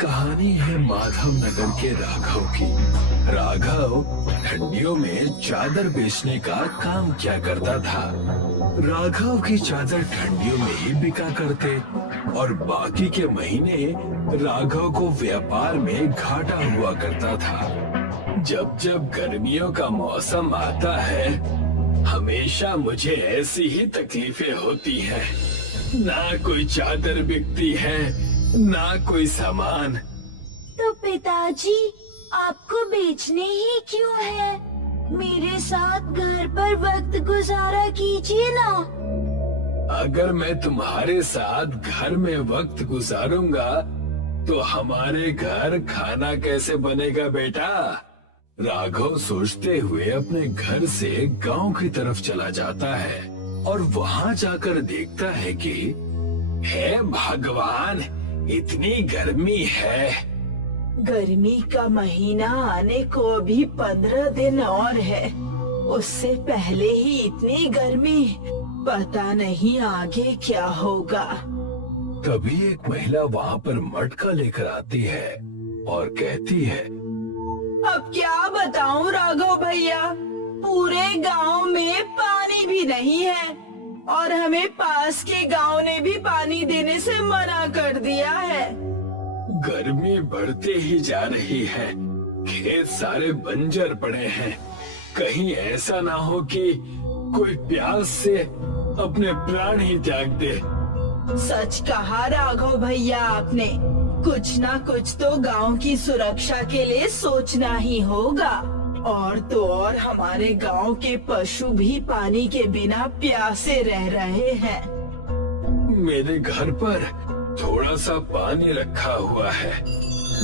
कहानी है माधव नगर के राघव की। राघव ठंडियों में चादर बेचने का काम किया करता था। राघव की चादर ठंडियों में ही बिका करते और बाकी के महीने राघव को व्यापार में घाटा हुआ करता था। जब जब गर्मियों का मौसम आता है, हमेशा मुझे ऐसी ही तकलीफें होती हैं। ना कोई चादर बिकती है, ना कोई सामान। तो पिताजी आपको बेचने ही क्यों है? मेरे साथ घर पर वक्त गुजारा कीजिए ना। अगर मैं तुम्हारे साथ घर में वक्त गुजारूंगा तो हमारे घर खाना कैसे बनेगा बेटा? राघव सोचते हुए अपने घर से गांव की तरफ चला जाता है और वहां जाकर देखता है कि हे भगवान, इतनी गर्मी है। गर्मी का महीना आने को अभी 15 दिन और है। उससे पहले ही इतनी गर्मी, पता नहीं आगे क्या होगा। तभी एक महिला वहां पर मटका लेकर आती है और कहती है, अब क्या बताऊं राघव भैया, पूरे गांव में पानी भी नहीं है और हमें पास के गांव ने भी पानी देने से मना कर दिया है। गर्मी बढ़ते ही जा रही है, खेत सारे बंजर पड़े हैं। कहीं ऐसा ना हो कि कोई प्यास से अपने प्राण ही त्याग दे। सच कहा राघव भैया आपने, कुछ ना कुछ तो गांव की सुरक्षा के लिए सोचना ही होगा। और तो और हमारे गांव के पशु भी पानी के बिना प्यासे रह रहे हैं। मेरे घर पर थोड़ा सा पानी रखा हुआ है,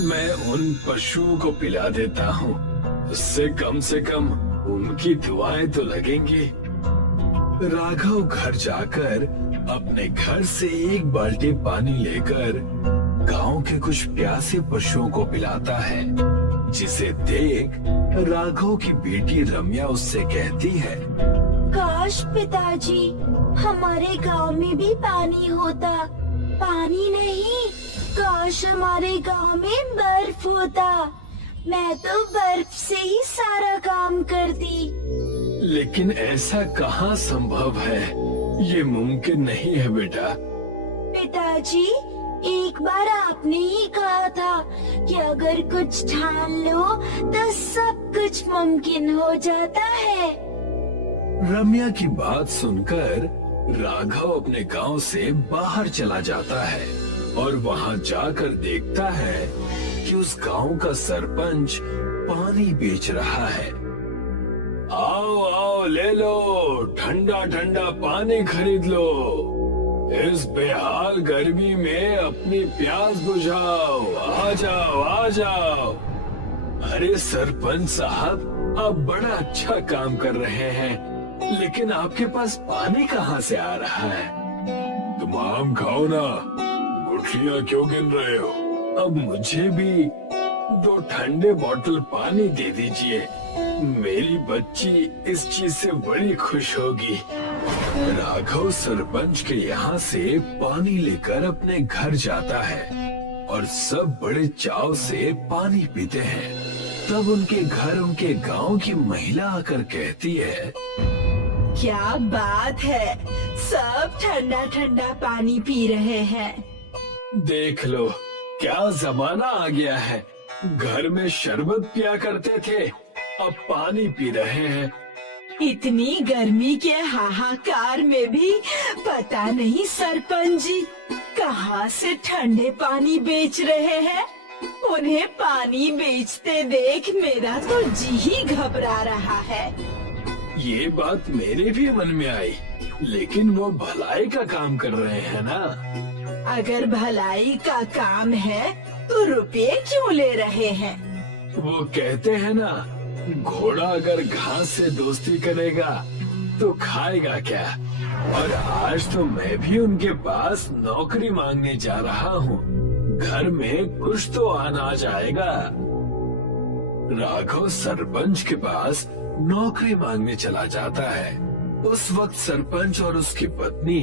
मैं उन पशुओं को पिला देता हूँ। उससे कम उनकी दुआएं तो लगेंगी। राघव घर जाकर अपने घर से एक बाल्टी पानी लेकर गांव के कुछ प्यासे पशुओं को पिलाता है, जिसे देख राघव की बेटी रम्या उससे कहती है, काश पिताजी हमारे गांव में भी पानी होता। पानी नहीं, काश हमारे गांव में बर्फ होता। मैं तो बर्फ से ही सारा काम करती। लेकिन ऐसा कहाँ संभव है? ये मुमकिन नहीं है बेटा। पिताजी एक बार आपने ही कहा था कि अगर कुछ ठान लो तो सब कुछ मुमकिन हो जाता है। रम्या की बात सुनकर राघव अपने गांव से बाहर चला जाता है और वहां जाकर देखता है कि उस गांव का सरपंच पानी बेच रहा है। आओ आओ, ले लो, ठंडा ठंडा पानी खरीद लो। इस बेहाल गर्मी में अपनी प्यास बुझाओ। आ जाओ आ जाओ। अरे सरपंच साहब, आप बड़ा अच्छा काम कर रहे हैं, लेकिन आपके पास पानी कहाँ से आ रहा है? तुम आम खाओ ना, गुठलियाँ क्यों गिन रहे हो? अब मुझे भी 2 ठंडे बोतल पानी दे दीजिए। मेरी बच्ची इस चीज से बड़ी खुश होगी। राघव सरपंच के यहाँ से पानी लेकर अपने घर जाता है और सब बड़े चाव से पानी पीते हैं। तब उनके घर उनके गांव की महिला आकर कहती है, क्या बात है, सब ठंडा ठंडा पानी पी रहे हैं। देख लो क्या जमाना आ गया है। घर में शरबत पिया करते थे, अब पानी पी रहे हैं। इतनी गर्मी के हाहाकार में भी पता नहीं सरपंच जी कहाँ से ठंडे पानी बेच रहे हैं। उन्हें पानी बेचते देख मेरा तो जी ही घबरा रहा है। ये बात मेरे भी मन में आई, लेकिन वो भलाई का काम कर रहे हैं ना। अगर भलाई का काम है तो रुपए क्यों ले रहे हैं? वो कहते हैं ना, घोड़ा अगर घास से दोस्ती करेगा तो खाएगा क्या। और आज तो मैं भी उनके पास नौकरी मांगने जा रहा हूँ। घर में कुछ तो अनाज आएगा। राघव सरपंच के पास नौकरी मांगने चला जाता है। उस वक्त सरपंच और उसकी पत्नी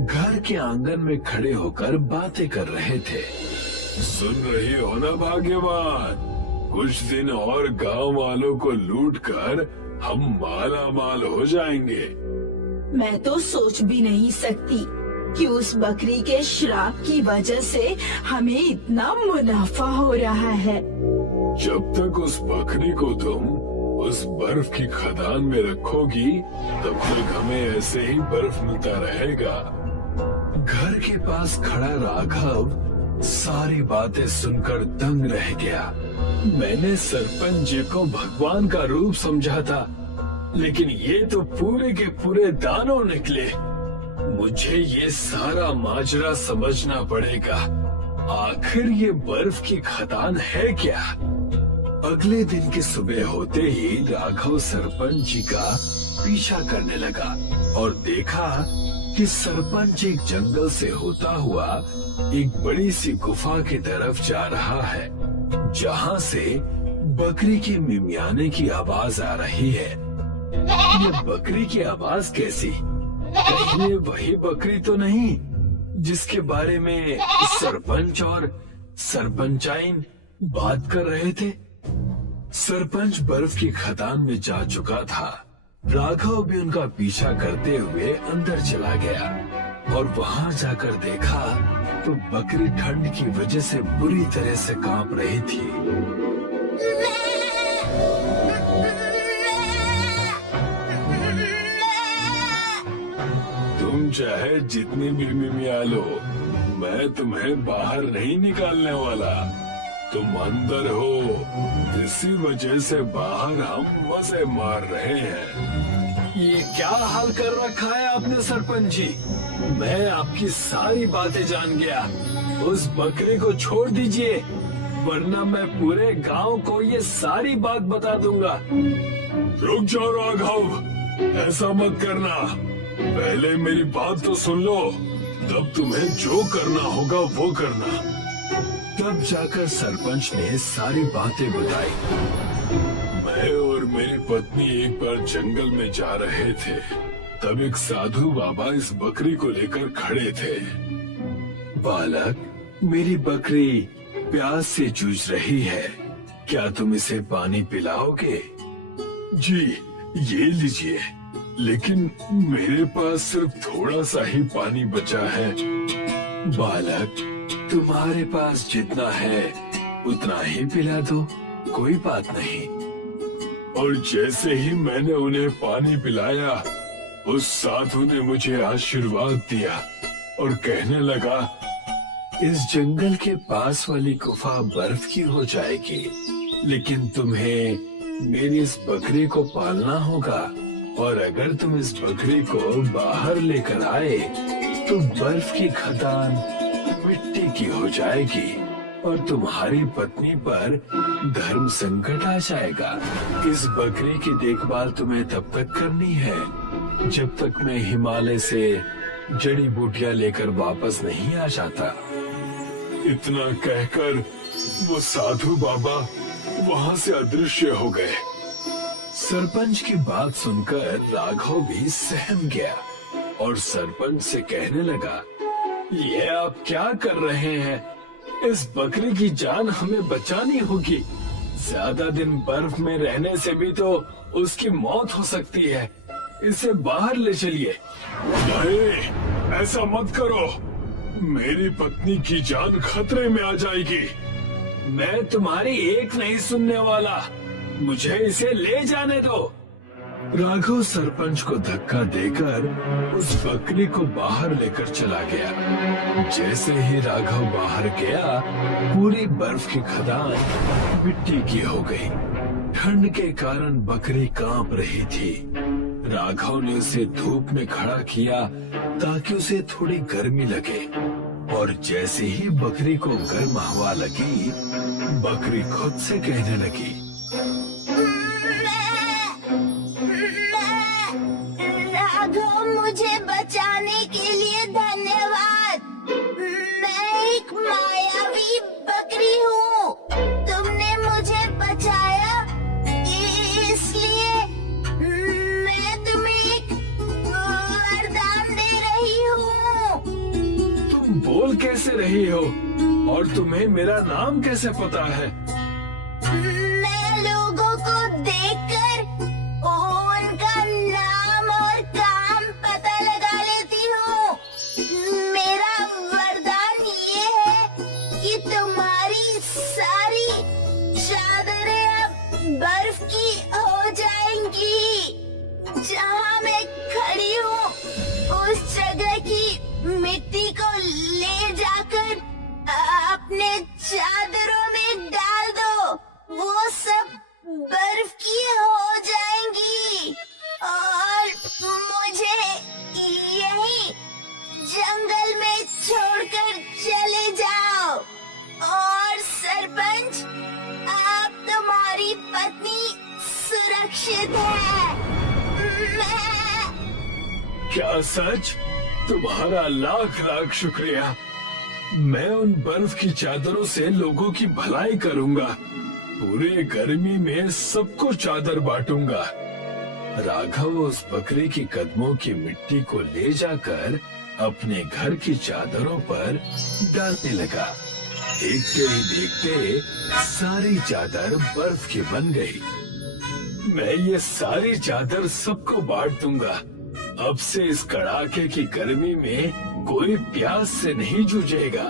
घर के आंगन में खड़े होकर बातें कर रहे थे। सुन रही हो ना भाग्यवान, कुछ दिन और गांव वालों को लूटकर हम माला माल हो जाएंगे। मैं तो सोच भी नहीं सकती कि उस बकरी के श्राप की वजह से हमें इतना मुनाफा हो रहा है। जब तक उस बकरी को तुम उस बर्फ की खदान में रखोगी, तब तक हमें ऐसे ही बर्फ मिलता रहेगा। घर के पास खड़ा राघव सारी बातें सुनकर दंग रह गया। मैंने सरपंच जी को भगवान का रूप समझा था, लेकिन ये तो पूरे के पूरे दानव निकले। मुझे ये सारा माजरा समझना पड़ेगा। आखिर ये बर्फ की खदान है क्या? अगले दिन की सुबह होते ही राघव सरपंच जी का पीछा करने लगा और देखा कि सरपंच एक जंगल से होता हुआ एक बड़ी सी गुफा की तरफ जा रहा है, जहाँ से बकरी के मिमियाने की आवाज आ रही है। ये बकरी की आवाज कैसी? कहीं ये वही बकरी तो नहीं जिसके बारे में सरपंच और सरपंचाइन बात कर रहे थे? सरपंच बर्फ की खदान में जा चुका था। राघव भी उनका पीछा करते हुए अंदर चला गया और वहाँ जाकर देखा तो बकरी ठंड की वजह से बुरी तरह से कांप रही थी। तुम चाहे जितनी भी मिमिया लो, मैं तुम्हें बाहर नहीं निकालने वाला। तुम अंदर हो, इसी वजह से बाहर हम मजे मार रहे हैं। ये क्या हाल कर रखा है आपने सरपंच जी? मैं आपकी सारी बातें जान गया। उस बकरी को छोड़ दीजिए, वरना मैं पूरे गांव को ये सारी बात बता दूंगा। रुक जाओ राघव, ऐसा मत करना। पहले मेरी बात तो सुन लो, तब तुम्हें जो करना होगा वो करना। तब जाकर सरपंच ने सारी बातें बताई। मैं और मेरी पत्नी एक बार जंगल में जा रहे थे, तब एक साधु बाबा इस बकरी को लेकर खड़े थे। बालक, मेरी बकरी प्यास से जूझ रही है, क्या तुम इसे पानी पिलाओगे? जी, ये लीजिए, लेकिन मेरे पास सिर्फ थोड़ा सा ही पानी बचा है। बालक, तुम्हारे पास जितना है उतना ही पिला दो, कोई बात नहीं। और जैसे ही मैंने उन्हें पानी पिलाया, उस साधु ने मुझे आशीर्वाद दिया और कहने लगा, इस जंगल के पास वाली गुफा बर्फ की हो जाएगी, लेकिन तुम्हें मेरी इस बकरी को पालना होगा, और अगर तुम इस बकरी को बाहर लेकर आए तो बर्फ की खदान मिट्टी की हो जाएगी और तुम्हारी पत्नी पर धर्म संकट आ जाएगा। इस बकरी की देखभाल तुम्हें तब तक करनी है जब तक मैं हिमालय से जड़ी बूटियां लेकर वापस नहीं आ जाता। इतना कहकर वो साधु बाबा वहाँ से अदृश्य हो गए। सरपंच की बात सुनकर राघव भी सहम गया और सरपंच से कहने लगा, ये आप क्या कर रहे हैं? इस बकरी की जान हमें बचानी होगी। ज्यादा दिन बर्फ में रहने से भी तो उसकी मौत हो सकती है। इसे बाहर ले चलिए। नहीं, ऐसा मत करो, मेरी पत्नी की जान खतरे में आ जाएगी। मैं तुम्हारी एक नहीं सुनने वाला, मुझे इसे ले जाने दो। राघव सरपंच को धक्का देकर उस बकरी को बाहर लेकर चला गया। जैसे ही राघव बाहर गया, पूरी बर्फ की खदान मिट्टी की हो गई। ठंड के कारण बकरी कांप रही थी। राघव ने उसे धूप में खड़ा किया ताकि उसे थोड़ी गर्मी लगे, और जैसे ही बकरी को गर्म हवा लगी, बकरी खुद से कहने लगी, मुझे बचाने के लिए धन्यवाद। मैं एक मायावी बकरी हूँ। तुमने मुझे बचाया, इसलिए मैं तुम्हें एक वरदान दे रही हूँ। तुम बोल कैसे रही हो और तुम्हें मेरा नाम कैसे पता है? मैं लोगों को देखकर उनका नाम और काम पता लगा लेती हूँ। मेरा वरदान ये है कि तुम्हारी सारी चादरें अब बर्फ की हो जाएंगी। जहाँ मैं खड़ी हूँ उस जगह की मिट्टी को ले जाकर अपने चादरों में डाल दो। वो सब बर्फ की हो जाएंगी और मुझे यहीं जंगल में छोड़कर चले जाओ। और सरपंच, आप तुम्हारी पत्नी सुरक्षित है। मैं क्या सच? तुम्हारा लाख लाख शुक्रिया। मैं उन बर्फ की चादरों से लोगों की भलाई करूंगा। पूरे गर्मी में सबको चादर बांटूंगा। राघव उस बकरी की कदमों की मिट्टी को ले जाकर अपने घर की चादरों पर डालने लगा। देखते ही देखते सारी चादर बर्फ की बन गई। मैं ये सारी चादर सबको बांट दूंगा। अब से इस कड़ाके की गर्मी में कोई प्यास से नहीं जूझेगा।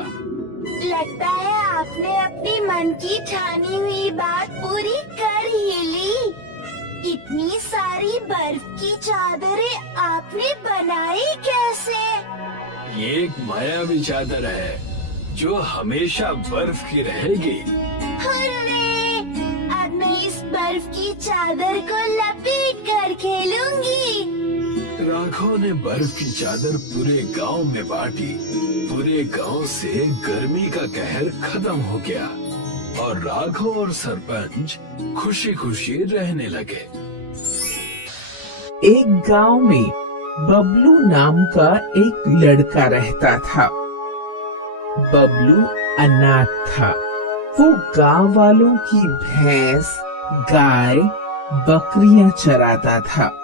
लगता है आपने अपनी मन की ठानी हुई बात पूरी कर ही ली। इतनी सारी बर्फ की चादरें आपने बनाई कैसे? ये एक मायावी चादर है जो हमेशा बर्फ की रहेगी। हुर्रे! अब मैं इस बर्फ की चादर को लपेट कर खेलूंगी। राघव ने बर्फ की चादर पूरे गांव में बांटी। पूरे गांव से गर्मी का कहर खत्म हो गया और राघव और सरपंच खुशी खुशी रहने लगे। एक गांव में बबलू नाम का एक लड़का रहता था। बबलू अनाथ था। वो गांव वालों की भैंस, गाय, बकरियां चराता था।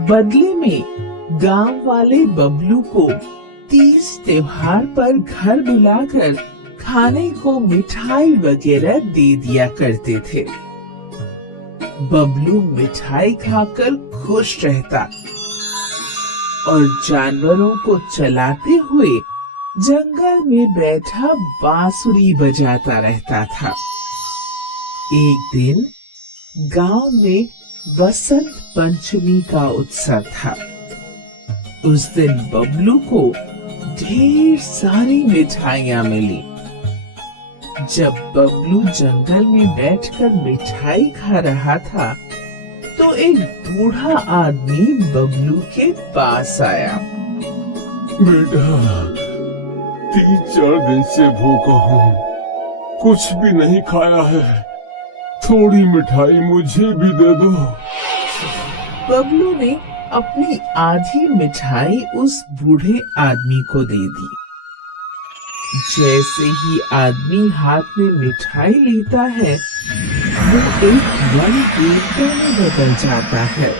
बदले में गांव वाले बबलू को तीज त्योहार पर घर बुलाकर खाने को मिठाई वगैरह दे दिया करते थे। बबलू मिठाई खाकर खुश रहता और जानवरों को चलाते हुए जंगल में बैठा बांसुरी बजाता रहता था। एक दिन गांव में वसंत पंचमी का उत्सव था। उस दिन बबलू को ढेर सारी मिठाइयां मिली। जब बबलू जंगल में बैठकर मिठाई खा रहा था तो एक बूढ़ा आदमी बबलू के पास आया। बेटा, 3-4 दिन से भूखा हूँ, कुछ भी नहीं खाया है। थोड़ी मिठाई मुझे भी दे दो। बबलू ने अपनी आधी मिठाई उस बूढ़े आदमी को दे दी। जैसे ही आदमी हाथ में मिठाई लेता है वो एक बड़े देवता में बदल जाता है।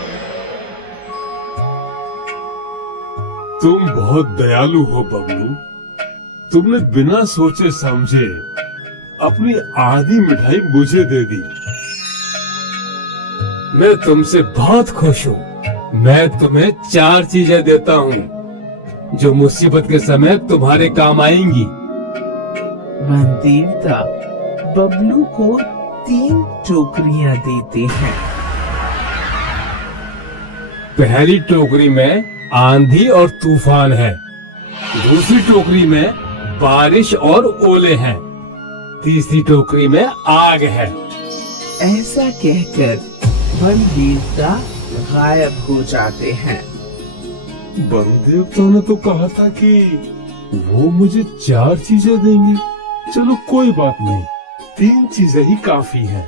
तुम बहुत दयालु हो बबलू। तुमने बिना सोचे समझे अपनी आधी मिठाई मुझे दे दी। मैं तुमसे बहुत खुश हूँ। मैं तुम्हें 4 चीजें देता हूँ जो मुसीबत के समय तुम्हारे काम आएंगी। वन देवता बबलू को 3 टोकरियां देते हैं। पहली टोकरी में आंधी और तूफान है। दूसरी टोकरी में बारिश और ओले हैं। तीसरी टोकरी में आग है। ऐसा कहकर वन देवता गायब हो जाते हैं। वन देवता ने तो कहा था कि वो मुझे 4 चीजें देंगे। चलो कोई बात नहीं, 3 चीजें ही काफी हैं।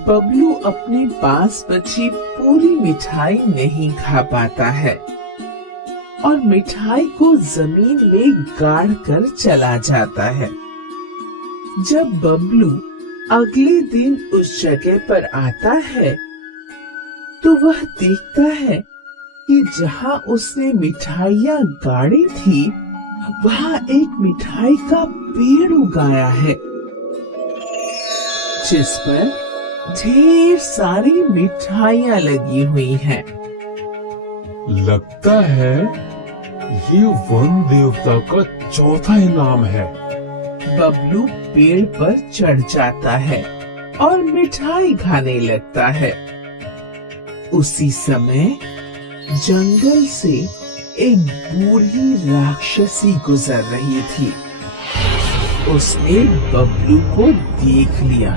बबलू अपने पास बची पूरी मिठाई नहीं खा पाता है और मिठाई को जमीन में गाड़ कर चला जाता है। जब बबलू अगले दिन उस जगह पर आता है तो वह देखता है कि जहां उसने मिठाइयां गाड़ी थी वहाँ एक मिठाई का पेड़ उगाया है, जिस पर ढेर सारी मिठाइयाँ लगी हुई हैं। लगता है ये वन देवता का चौथा इनाम है। बबलू पेड़ पर चढ़ जाता है और मिठाई खाने लगता है। उसी समय जंगल से एक बूढ़ी राक्षसी गुजर रही थी। उसने बबलू को देख लिया।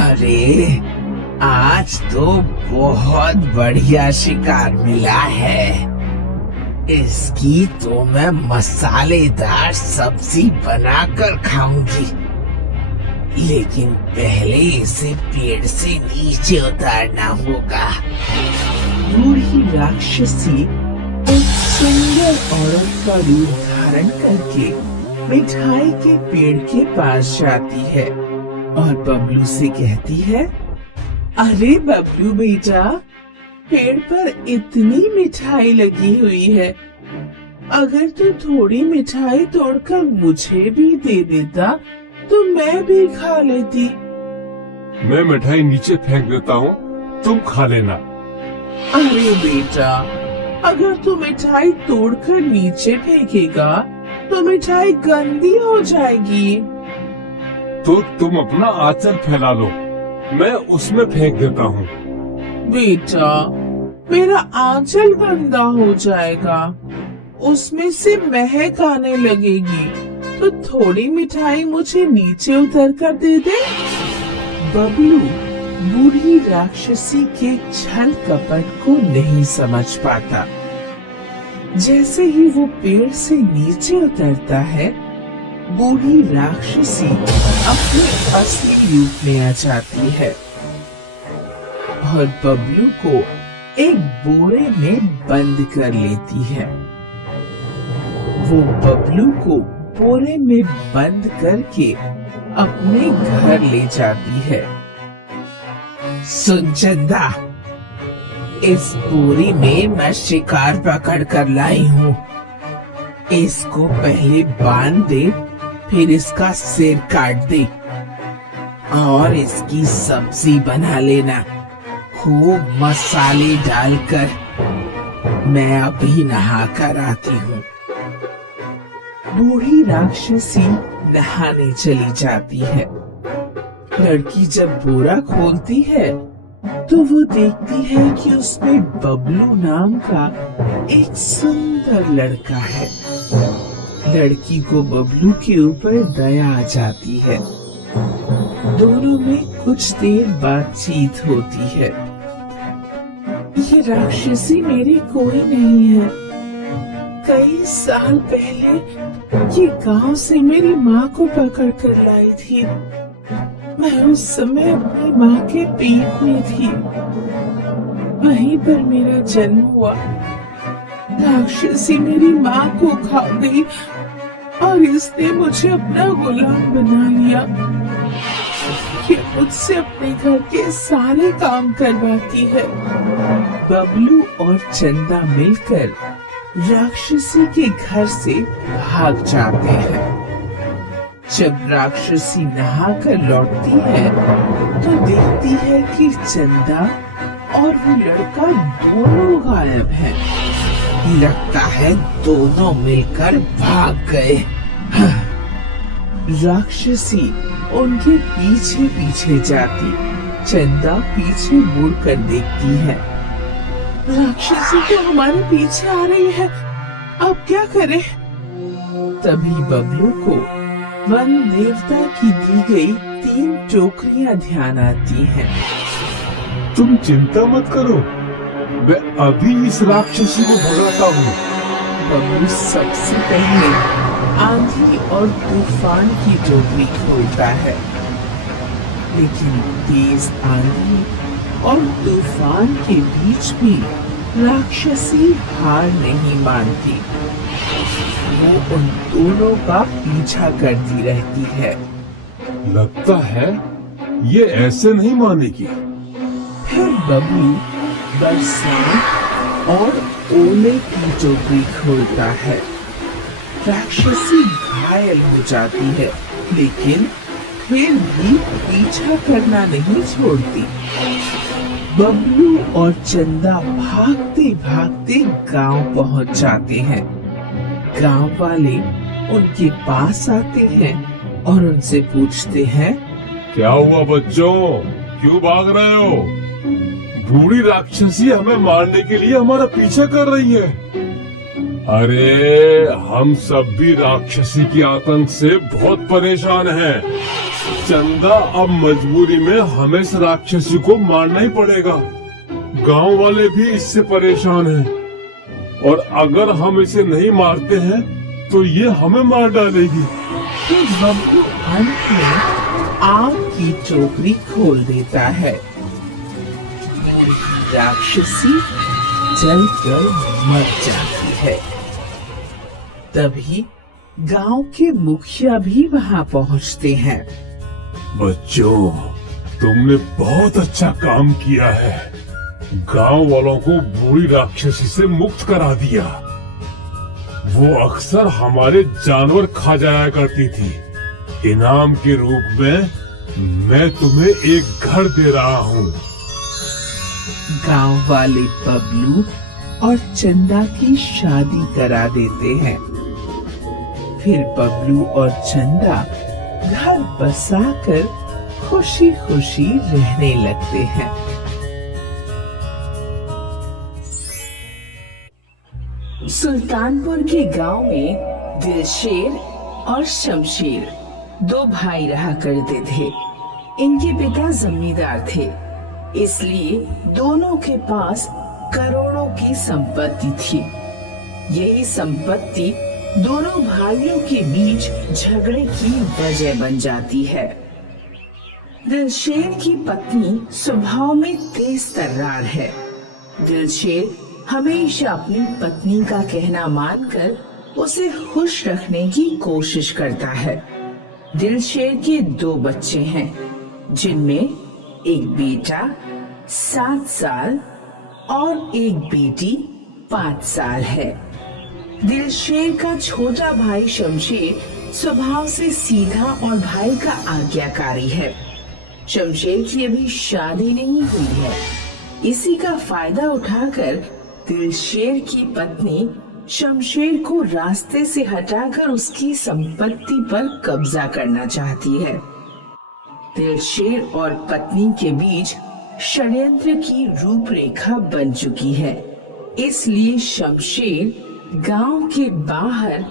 अरे आज तो बहुत बढ़िया शिकार मिला है। इसकी तो मैं मसालेदार सब्जी बनाकर खाऊंगी, लेकिन पहले इसे पेड़ से नीचे उतारना होगा। बूढ़ी राक्षसी एक सुंदर औरत का रूप धारण करके मिठाई के पेड़ के पास जाती है और बबलू से कहती है, अरे बबलू बेटा, पेड़ पर इतनी मिठाई लगी हुई है, अगर तू थोड़ी मिठाई तोड़कर मुझे भी दे देता तो मैं भी खा लेती। मैं मिठाई नीचे फेंक देता हूँ, तुम खा लेना। अरे बेटा, अगर तू मिठाई तोड़कर नीचे फेंकेगा तो मिठाई गंदी हो जाएगी। तो तुम अपना आंचल फैला लो, मैं उसमें फेंक देता हूँ। बेटा, मेरा आंचल गंदा हो जाएगा, उसमें से महक आने लगेगी, तो थोड़ी मिठाई मुझे नीचे उतर कर दे दे। बबलू बूढ़ी राक्षसी के छल कपट को नहीं समझ पाता। जैसे ही वो पेड़ से नीचे उतरता है, बूढ़ी राक्षसी अपने असली रूप में आ जाती है और बबलू को एक बोरे में बंद कर लेती है। वो बबलू को बोरे में बंद करके अपने घर ले जाती है। सुन चंदा, इस बोरी में मैं शिकार पकड़ कर लाई हूँ। इसको पहले बांध दे, फिर इसका सिर काट दे और इसकी सब्जी बना लेना, खूब मसाले डालकर। मैं अभी नहा कर आती हूँ। बूढ़ी राक्षसी नहाने चली जाती है। लड़की जब बोरा खोलती है तो वो देखती है कि उसमें बबलू नाम का एक सुंदर लड़का है। लड़की को बबलू के ऊपर दया आ जाती है। दोनों में कुछ देर बातचीत होती है। ये राक्षसी मेरी कोई नहीं है। कई साल पहले ये गांव से मेरी माँ को पकड़ कर लाई थी। मैं उस समय अपनी माँ के पेट में थी। वहीं पर मेरा जन्म हुआ। राक्षसी मेरी माँ को खा गई और इसने मुझे अपना गुलाम बना लिया। ये मुझसे अपने घर के सारे काम करवाती है। बबलू और चंदा मिलकर राक्षसी के घर से भाग जाते हैं। जब राक्षसी नहाकर लौटती है तो देखती है कि चंदा और वो लड़का दोनों गायब हैं। लगता है दोनों मिलकर भाग गए। राक्षसी उनके पीछे पीछे जाती। चंदा पीछे मुड़कर देखती है। राक्षसी तो हमारे पीछे आ रही है, अब क्या करें? तभी बबलू को वन देवता की दी गई 3 टोकरियां ध्यान आती हैं। तुम चिंता मत करो, मैं अभी इस राक्षसी को भगाता हूँ। बबलू सबसे पहले आंधी और तूफान की टोकरी खोलता है, लेकिन तेज आंधी और तूफान के बीच भी राक्षसी हार नहीं मानती। वो उन दोनों का पीछा करती रहती है। लगता है ये ऐसे नहीं मानेगी। फिर बबलू बरसात और ओले की टोकरी खोलता है। राक्षसी घायल हो जाती है, लेकिन फिर भी पीछा करना नहीं छोड़ती। बबलू और चंदा भागते भागते गांव पहुंच जाते हैं। गांव वाले उनके पास आते हैं और उनसे पूछते हैं, क्या हुआ बच्चों, क्यों भाग रहे हो? बूढ़ी राक्षसी हमें मारने के लिए हमारा पीछा कर रही है। अरे हम सब भी राक्षसी के आतंक से बहुत परेशान हैं। चंदा अब मजबूरी में हमें इस राक्षसी को मारना ही पड़ेगा। गांव वाले भी इससे परेशान हैं और अगर हम इसे नहीं मारते हैं तो ये हमें मार डालेगी। तो बबलू अंत में आग की टोकरी खोल देता है। राक्षसी जलकर मर जाती है। तभी गांव के मुखिया भी वहां पहुंचते हैं। बच्चों, तुमने बहुत अच्छा काम किया है। गांव वालों को बूढ़ी राक्षसी से मुक्त करा दिया। वो अक्सर हमारे जानवर खा जाया करती थी। इनाम के रूप में मैं तुम्हें एक घर दे रहा हूँ। गांव वाले बबलू और चंदा की शादी करा देते हैं। फिर बबलू और चंदा घर बसाकर खुशी खुशी रहने लगते हैं। सुल्तानपुर के गांव में दिलशेर और शमशेर दो भाई रहा करते थे। इनके पिता जमींदार थे, इसलिए दोनों के पास करोड़ों की संपत्ति थी। यही संपत्ति दोनों भाइयों के बीच झगड़े की वजह बन जाती है। दिलशेर की पत्नी स्वभाव में तेज तर्रार है। दिलशेर हमेशा अपनी पत्नी का कहना मानकर उसे खुश रखने की कोशिश करता है। दिलशेर के दो बच्चे हैं, जिनमें एक बेटा 7 साल और एक बेटी 5 साल है। दिलशेर का छोटा भाई शमशेर स्वभाव से सीधा और भाई का आज्ञाकारी है। शमशेर की अभी शादी नहीं हुई है। इसी का फायदा उठाकर दिलशेर की पत्नी शमशेर को रास्ते से हटाकर उसकी संपत्ति पर कब्जा करना चाहती है। दिलशेर और पत्नी के बीच षड्यंत्र की रूपरेखा बन चुकी है। इसलिए शमशेर गांव के बाहर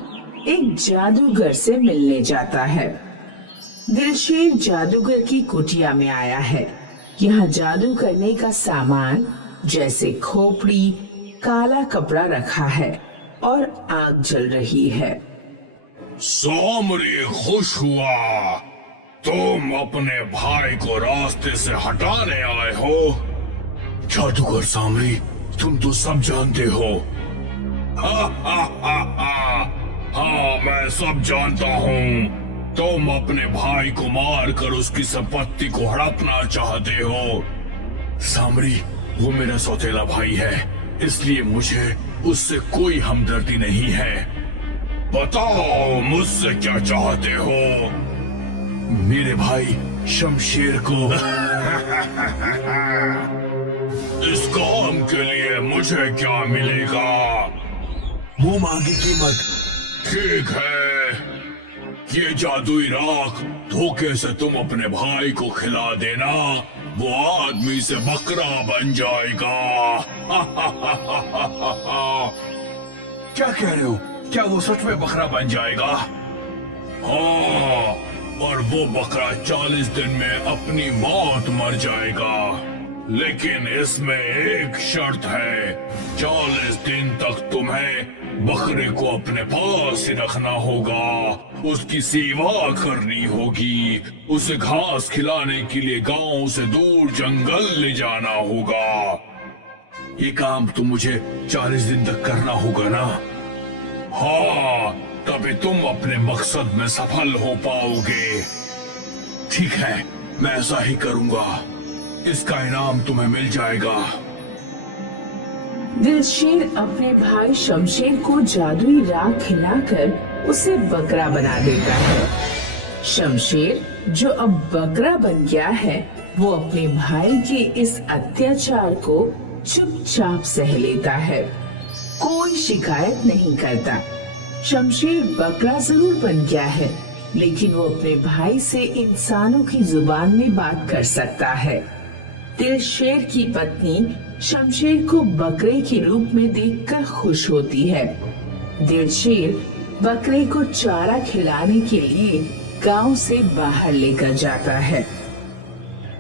एक जादूगर से मिलने जाता है। दिलशेर जादूगर की कुटिया में आया है। यहाँ जादू करने का सामान जैसे खोपड़ी, काला कपड़ा रखा है और आग जल रही है। सामरी खुश हुआ, तुम अपने भाई को रास्ते से हटाने आए हो। जादूगर सामरी, तुम तो सब जानते हो। हाँ, मैं सब जानता हूँ। तुम अपने भाई को मारकर उसकी संपत्ति को हड़पना चाहते हो। सामरी, वो मेरा सौतेला भाई है, इसलिए मुझे उससे कोई हमदर्दी नहीं है। बताओ मुझसे क्या चाहते हो? मेरे भाई शमशेर को इस काम के लिए मुझे क्या मिलेगा? वो मांगी कीमत। ठीक है, ये जादुई राख धोखे से तुम अपने भाई को खिला देना, वो आदमी से बकरा बन जाएगा। क्या कह रहे हो? क्या वो सच में बकरा बन जाएगा? हाँ, और वो बकरा 40 दिन में अपनी मौत मर जाएगा। लेकिन इसमें एक शर्त है, 40 दिन तक तुम्हें बकरे को अपने पास ही रखना होगा, उसकी सेवा करनी होगी, उसे घास खिलाने के लिए गांव से दूर जंगल ले जाना होगा। ये काम तो मुझे 40 दिन तक करना होगा ना? हाँ, तभी तुम अपने मकसद में सफल हो पाओगे। ठीक है, मैं ऐसा ही करूंगा। इसका इनाम तुम्हें मिल जाएगा। दिलशेर अपने भाई शमशेर को जादुई राख खिलाकर उसे बकरा बना देता है। शमशेर जो अब बकरा बन गया है, वो अपने भाई के इस अत्याचार को चुपचाप सह लेता है, कोई शिकायत नहीं करता। शमशेर बकरा जरूर बन गया है, लेकिन वो अपने भाई से इंसानों की जुबान में बात कर सकता है। दिलशेर की पत्नी शमशेर को बकरे के रूप में देखकर खुश होती है। दिलशेर बकरे को चारा खिलाने के लिए गांव से बाहर लेकर जाता है।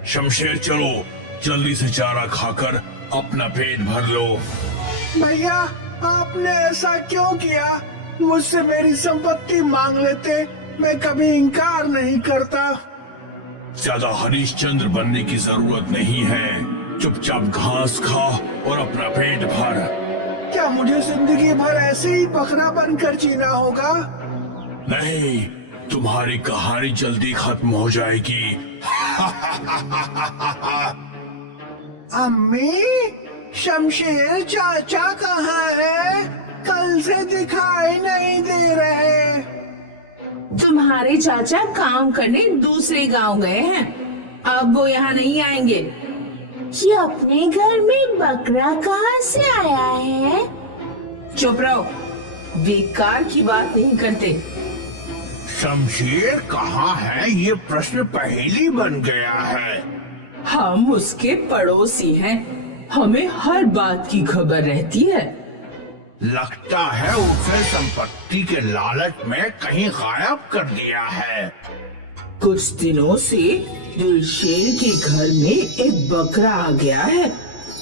शमशेर चलो, जल्दी से चारा खाकर अपना पेट भर लो। भैया, आपने ऐसा क्यों किया? मुझसे मेरी संपत्ति मांग लेते, मैं कभी इनकार नहीं करता। ज्यादा हरिश्चंद्र बनने की जरूरत नहीं है, चुपचाप घास खा और अपना पेट भर। क्या मुझे जिंदगी भर ऐसे ही बकरा बनकर जीना होगा? नहीं, तुम्हारी कहानी जल्दी खत्म हो जाएगी। अम्मी, शमशेर चाचा कहाँ है? कल से दिखाई नहीं दे रहे। तुम्हारे चाचा काम करने दूसरे गांव गए हैं, अब वो यहाँ नहीं आएंगे। ये अपने घर में बकरा कहाँ से आया है? चुप रहो, बेकार की बात नहीं करते। शमशेर कहाँ है? ये प्रश्न पहेली बन गया है। हम उसके पड़ोसी हैं, हमें हर बात की खबर रहती है। लगता है उसे संपत्ति के लालच में कहीं गायब कर दिया है। कुछ दिनों से दिलशेर के घर में एक बकरा आ गया है।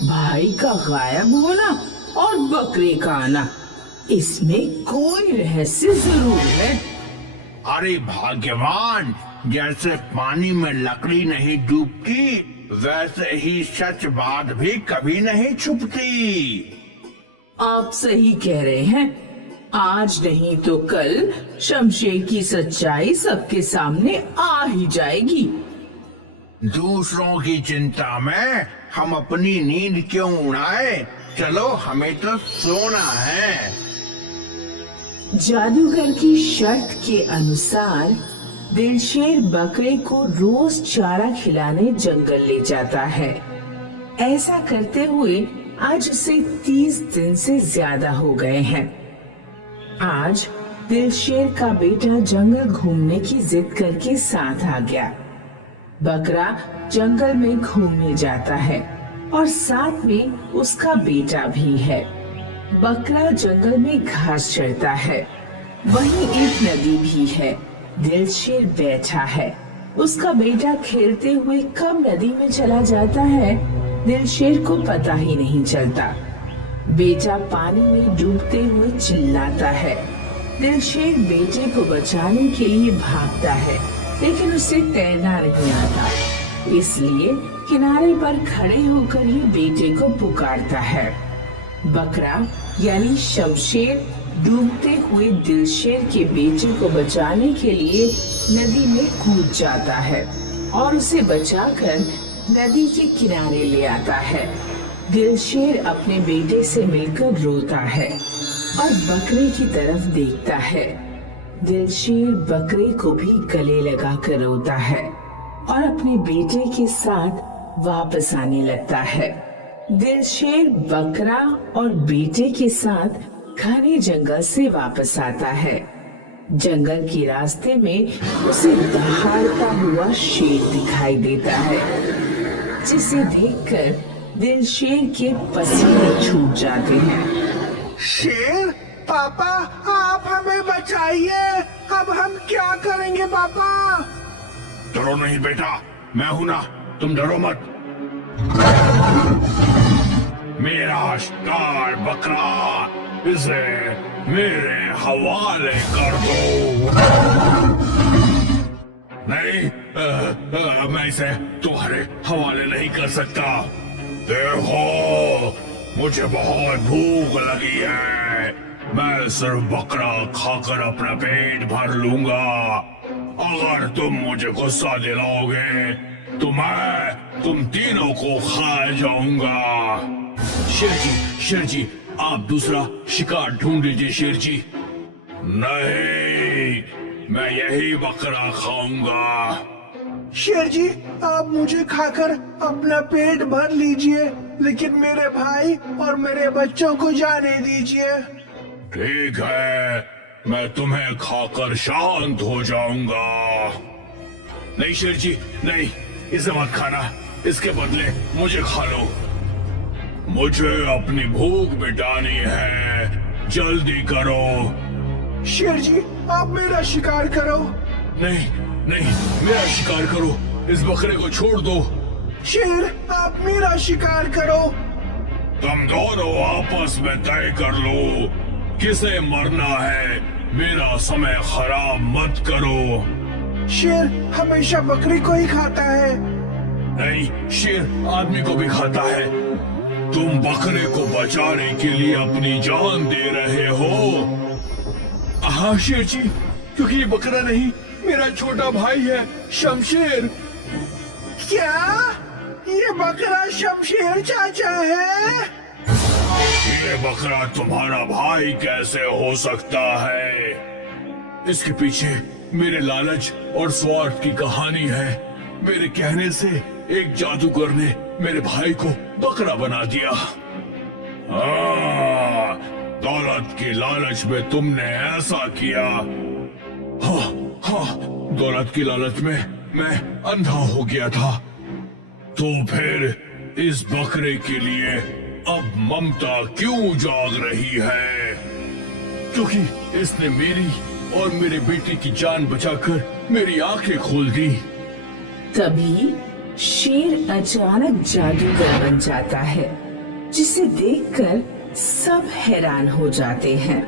भाई का गायब होना और बकरे का आना, इसमें कोई रहस्य जरूर है। अरे भाग्यवान, जैसे पानी में लकड़ी नहीं डूबती, वैसे ही सच बात भी कभी नहीं छुपती। आप सही कह रहे हैं, आज नहीं तो कल शमशेर की सच्चाई सबके सामने आ ही जाएगी। दूसरों की चिंता में हम अपनी नींद क्यों उड़ाए? चलो, हमें तो सोना है। जादूगर की शर्त के अनुसार दिलशेर बकरे को रोज चारा खिलाने जंगल ले जाता है। ऐसा करते हुए आज उसे 30 दिन से ज्यादा हो गए हैं। आज दिलशेर का बेटा जंगल घूमने की जिद करके साथ आ गया। बकरा जंगल में घूमने जाता है और साथ में उसका बेटा भी है। बकरा जंगल में घास चरता है, वहीं एक नदी भी है। दिलशेर बैठा है, उसका बेटा खेलते हुए कब नदी में चला जाता है, दिलशेर को पता ही नहीं चलता। बेटा पानी में डूबते हुए चिल्लाता है। दिलशेर बेटे को बचाने के लिए भागता है, लेकिन उसे तैरना नहीं आता, इसलिए किनारे पर खड़े होकर ही बेटे को पुकारता है। बकरा यानी शमशेर डूबते हुए दिलशेर के बेटे को बचाने के लिए नदी में कूद जाता है और उसे बचाकर नदी के किनारे ले आता है। दिलशेर अपने बेटे से मिलकर रोता है और बकरे की तरफ देखता है। दिलशेर बकरे को भी गले लगाकर रोता है और अपने बेटे के साथ वापस आने लगता है। दिलशेर बकरा और बेटे के साथ घने जंगल से वापस आता है। जंगल के रास्ते में उसे दहाड़ता हुआ शेर दिखाई देता है, जिसे देखकर दिलशेर के पसीने छूट जाते हैं। शेर, पापा, आप हमें बचाइए। अब हम क्या करेंगे पापा? डरो नहीं बेटा, मैं हूं ना, तुम डरो मत। मेरा शिकार बकरा, इसे मेरे हवाले कर दो। नहीं, मैं इसे तुम्हारे हवाले नहीं कर सकता। देखो, मुझे बहुत भूख लगी है, मैं सिर्फ बकरा खाकर अपना पेट भर लूंगा। अगर तुम मुझे गुस्सा दिलाओगे तो मैं तुम तीनों को खा जाऊंगा। शेर जी, आप दूसरा शिकार ढूंढ लीजिए शेर जी। नहीं, मैं यही बकरा खाऊंगा। शेर जी, आप मुझे खाकर अपना पेट भर लीजिए, लेकिन मेरे भाई और मेरे बच्चों को जाने दीजिए। ठीक है, मैं तुम्हें खाकर शांत हो जाऊंगा। नहीं शेर जी, नहीं, इसे मत खाना, इसके बदले मुझे खा लो। मुझे अपनी भूख मिटानी है, जल्दी करो। शेर जी, आप मेरा शिकार करो। नहीं नहीं, मेरा शिकार करो, इस बकरे को छोड़ दो। शेर, आप मेरा शिकार करो। तुम दोनों आपस में तय कर लो किसे मरना है, मेरा समय खराब मत करो। शेर हमेशा बकरी को ही खाता है। नहीं, शेर आदमी को भी खाता है। तुम बकरे को बचाने के लिए अपनी जान दे रहे हो। हाँ शेर जी, क्योंकि ये बकरा नहीं, मेरा छोटा भाई है शमशेर। क्या ये बकरा शमशेर चाचा है? ये बकरा तुम्हारा भाई कैसे हो सकता है? इसके पीछे मेरे लालच और स्वार्थ की कहानी है। मेरे कहने से एक जादूगर ने मेरे भाई को बकरा बना दिया। दौलत की लालच में तुमने ऐसा किया। हाँ, दौलत की लालच में मैं अंधा हो गया था। तो फिर इस बकरे के लिए अब ममता क्यों जाग रही है? क्योंकि इसने मेरी और मेरे बेटे की जान बचाकर मेरी आंखें खोल दी। तभी शेर अचानक जादूगर बन जाता है, जिसे देखकर सब हैरान हो जाते हैं।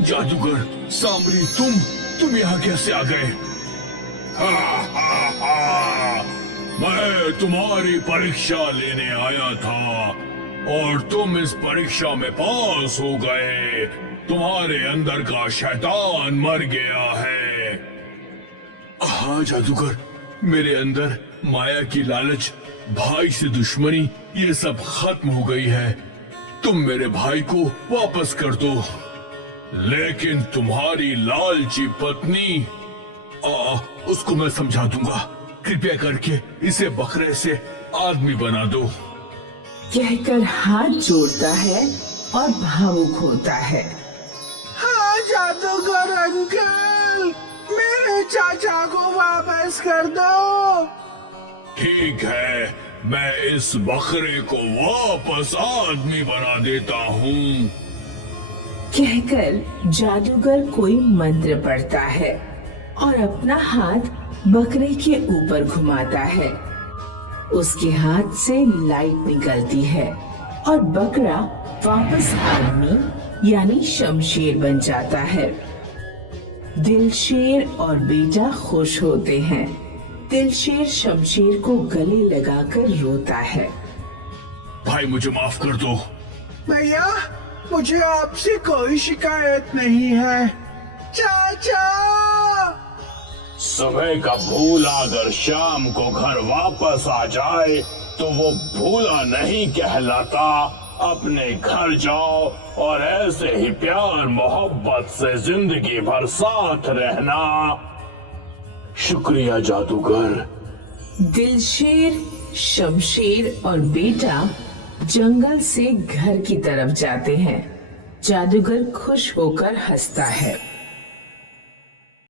जादूगर सांबरी, तुम यहाँ कैसे आ गए? मैं तुम्हारी परीक्षा लेने आया था और तुम इस परीक्षा में पास हो गए। तुम्हारे अंदर का शैतान मर गया है। हाँ जादूगर, मेरे अंदर माया की लालच, भाई से दुश्मनी, ये सब खत्म हो गई है। तुम मेरे भाई को वापस कर दो। लेकिन तुम्हारी लालची पत्नी, उसको मैं समझा दूंगा। कृपया करके इसे बकरे से आदमी बना दो। कहकर हाथ जोड़ता है और भावुक होता है। हाँ जादूगर अंकल, मेरे चाचा को वापस कर दो। ठीक है, मैं इस बकरे को वापस आदमी बना देता हूँ। कहकर जादूगर कोई मंत्र पढ़ता है और अपना हाथ बकरे के ऊपर घुमाता है। उसके हाथ से लाइट निकलती है और बकरा वापस आदमी यानी शमशेर बन जाता है। दिलशेर और बेटा खुश होते हैं। दिलशेर शमशेर को गले लगाकर रोता है। भाई मुझे माफ कर दो। भैया, मुझे आपसे कोई शिकायत नहीं है। चाचा, सुबह का भूला अगर शाम को घर वापस आ जाए तो वो भूला नहीं कहलाता। अपने घर जाओ और ऐसे ही प्यार मोहब्बत से जिंदगी भर साथ रहना। शुक्रिया जादूगर। दिलशेर, शमशेर और बेटा जंगल से घर की तरफ जाते हैं। जादूगर खुश होकर हंसता है।